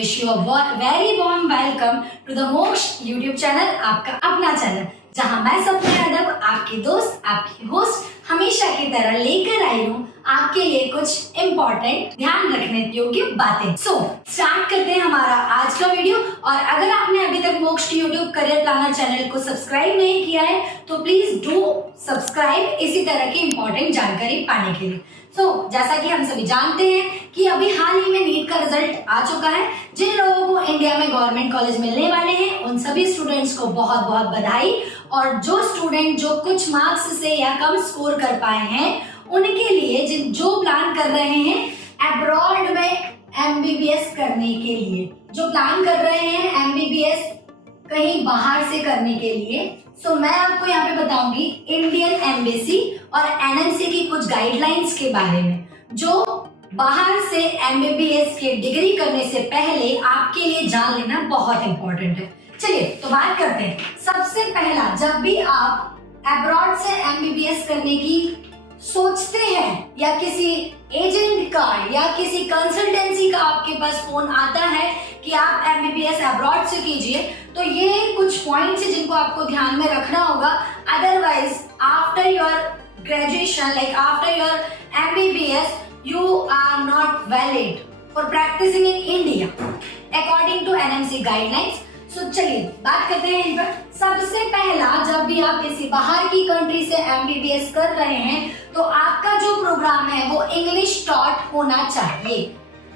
Wish you a very warm welcome to the Moksh YouTube channel, आपका अपना channel, जहां मैं सपना यादव, आपकी दोस्त, आपकी होस्ट, हमेशा की तरह लेकर आई हूँ आपके लिए कुछ इम्पोर्टेंट ध्यान रखने योग्य बातें। स्टार्ट करते हैं हमारा आज का वीडियो। और अगर आपने अभी तक मोक्ष की यूट्यूब करियर प्लानर चैनल को सब्सक्राइब नहीं किया है तो प्लीज डू सब्सक्राइब इसी तरह की इम्पोर्टेंट जानकारी पाने के लिए। जैसा कि हम सभी जानते हैं कि अभी हाल ही में नीट का रिजल्ट आ चुका है। जिन लोगों को इंडिया में गवर्नमेंट कॉलेज मिलने वाले हैं उन सभी स्टूडेंट्स को बहुत बहुत बधाई। और जो स्टूडेंट जो कुछ मार्क्स से या कम स्कोर कर पाए हैं उनके लिए जो प्लान कर रहे हैं अब्रॉड में एमबीबीएस करने के लिए, जो प्लान कर रहे हैं एमबीबीएस कहीं बाहर से करने के लिए, मैं आपको यहाँ पे बताऊंगी इंडियन एम्बेसी और एनएमसी की कुछ गाइडलाइंस के बारे में, जो बाहर से एमबीबीएस की डिग्री करने से पहले आपके लिए जान लेना बहुत इंपॉर्टेंट है। चलिए तो बात करते हैं। सबसे पहला, जब भी आप अब्रॉड से एमबीबीएस करने की सोचते हैं या किसी एजेंट का या किसी कंसल्टेंसी का आपके पास फोन आता है कि आप एमबीबीएस अब्रॉड से कीजिए, तो ये कुछ पॉइंट्स हैं जिनको आपको ध्यान में रखना होगा। Otherwise after your graduation, like after your MBBS, you are not valid for practicing in India according to NMC guidelines। चलिए बात करते हैं इन पर। सबसे पहला, जब भी आप किसी बाहर की कंट्री से एमबीबीएस कर रहे हैं तो आपका जो प्रोग्राम है वो इंग्लिश टॉट होना चाहिए।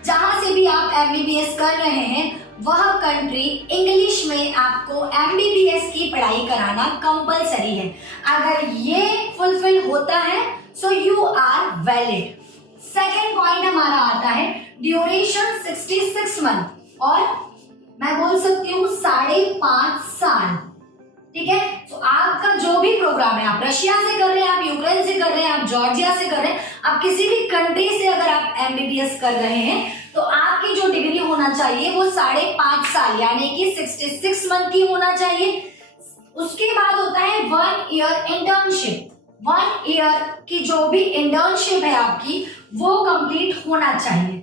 जहां से भी आप एमबीबीएस कर रहे हैं वह कंट्री इंग्लिश में आपको एमबीबीएस की पढ़ाई कराना कंपलसरी है। अगर ये फुलफिल होता है so you are valid. Second point हमारा आता है ड्यूरेशन 66 मंथ, और मैं बोल सकती हूँ 5.5 साल। ठीक है, तो आपका जो भी प्रोग्राम है, आप रशिया से कर रहे हैं, आप यूक्रेन से कर रहे हैं, आप जॉर्जिया से कर रहे हैं, आप किसी भी कंट्री से अगर आप एमबीबीएस कर रहे हैं तो आपकी जो डिग्री होना चाहिए वो 5.5 साल यानी कि 66 मंथ की होना चाहिए। उसके बाद होता है 1 ईयर इंटर्नशिप। 1 ईयर की जो भी इंटर्नशिप है आपकी वो कंप्लीट होना चाहिए।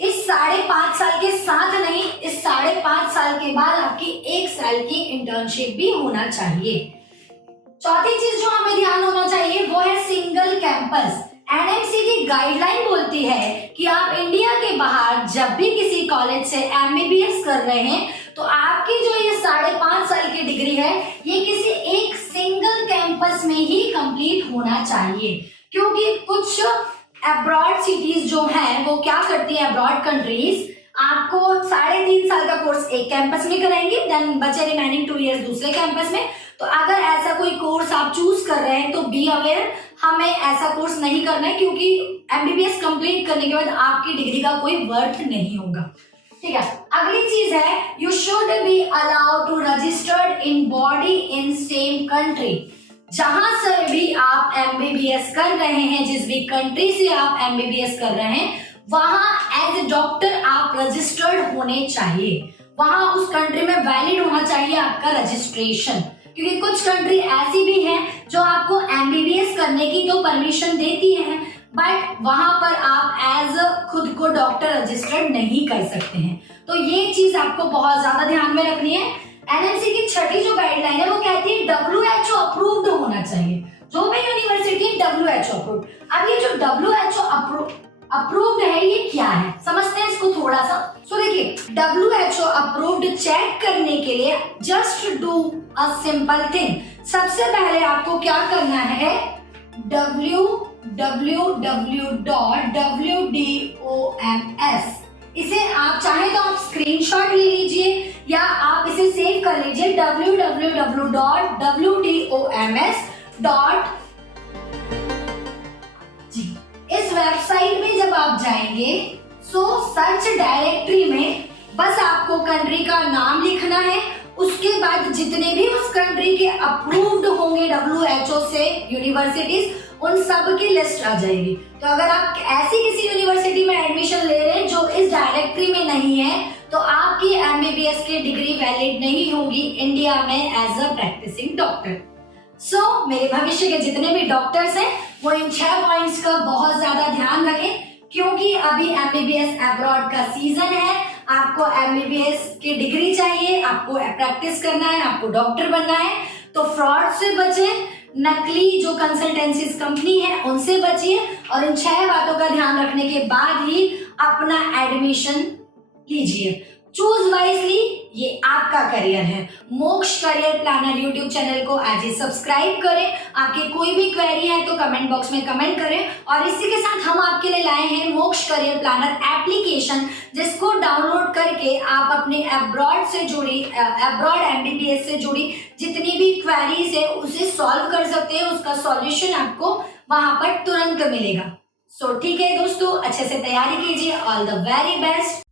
इस 5.5 साल के साथ नहीं, इस 5.5 साल के बाद आपकी 1 साल की इंटर्नशिप भी होना चाहिए। चौथी चीज जो हमें ध्यान होना चाहिए वो है सिंगल कैंपस। एनएमसी की गाइडलाइन बोलती है कि आप इंडिया के बाहर जब भी किसी कॉलेज से एमबीबीएस कर रहे हैं तो आपकी जो ये 5.5 साल की डिग्री है ये किसी एक सिंगल कैंपस में ही कंप्लीट होना चाहिए। क्योंकि कुछ अब्रॉड सिटीज जो हैं वो क्या करती है, अब्रॉड कंट्रीज आपको 3.5 साल का कोर्स एक कैंपस में कराएंगे, देन बचे रिमेनिंग 2 इयर्स दूसरे कैंपस में। तो अगर ऐसा कोई कोर्स आप चूज कर रहे हैं तो बी अवेयर, हमें ऐसा कोर्स नहीं करना है, क्योंकि एमबीबीएस कंप्लीट करने के बाद आपकी डिग्री का कोई वर्थ नहीं होगा। ठीक है, अगली चीज है you should be allowed to registered in body in same country. जहां से भी आप एमबीबीएस कर रहे हैं, जिस भी कंट्री से आप एमबीबीएस कर रहे हैं, वहां एज ए डॉक्टर आप रजिस्टर्ड होने चाहिए। वहां उस कंट्री में वैलिड होना चाहिए आपका रजिस्ट्रेशन, क्योंकि कुछ कंट्री ऐसी भी हैं जो आपको एमबीबीएस करने की तो परमिशन देती है बट वहां पर आप एज खुद को डॉक्टर रजिस्टर्ड नहीं कर सकते हैं। तो ये चीज आपको बहुत ज्यादा ध्यान में रखनी है। एनएमसी की छठी जो गाइडलाइन है वो कहती है WHO अप्रूव्ड होना चाहिए। जो भी यूनिवर्सिटी WHO अप्रूव्ड। अब ये जो WHO अप्रूव्ड है ये क्या है, समझते हैं इसको थोड़ा सा। देखिए, WHO अप्रूव्ड चेक करने के लिए just do a simple thing. सबसे पहले आपको क्या करना है, www.wdoms, इसे आप चाहे तो आप स्क्रीनशॉट ले लीजिए या आप इसे सेव कर लीजिए, www.wdoms. इस वेबसाइट में जब आप जाएंगे सर्च डायरेक्टरी में बस आपको कंट्री का नाम लिखना है। उसके बाद जितने भी उस कंट्री के अप्रूव्ड होंगे WHO से यूनिवर्सिटीज, उन सब की लिस्ट आ जाएगी। तो अगर आप ऐसी किसी यूनिवर्सिटी में एडमिशन ले रहे हैं जो इस डायरेक्टरी में नहीं है तो आपकी एमबीबीएस की डिग्री वैलिड नहीं होगी इंडिया में एज अ प्रैक्टिसिंग डॉक्टर। मेरे भविष्य के जितने भी डॉक्टर्स हैं वो इन 6 पॉइंट्स का बहुत ज्यादा ध्यान रखें, क्योंकि अभी एमबीबीएस अब्रॉड का सीजन है। आपको एमबीबीएस की डिग्री चाहिए, आपको प्रैक्टिस करना है, आपको डॉक्टर बनना है, तो फ्रॉड से बचें, नकली जो कंसल्टेंसीज कंपनी है उनसे बचिए और इन 6 बातों का ध्यान रखने के बाद ही अपना एडमिशन लीजिए। चूज वाइजली, ये आपका करियर है। मोक्ष करियर प्लानर यूट्यूब चैनल को आज ही सब्सक्राइब करें। आपकी कोई भी क्वेरी है तो कमेंट बॉक्स में कमेंट करें। और इसी के साथ हम आपके लिए लाए हैं मोक्ष करियर प्लानर एप्लीकेशन, जिसको डाउनलोड करके आप अपने अब्रॉड एमबीबीएस से जुड़ी जितनी भी क्वेरीज है उसे सॉल्व कर सकते हैं। उसका सॉल्यूशन आपको वहां पर तुरंत मिलेगा। सो ठीक है दोस्तों, अच्छे से तैयारी कीजिए। All the very best.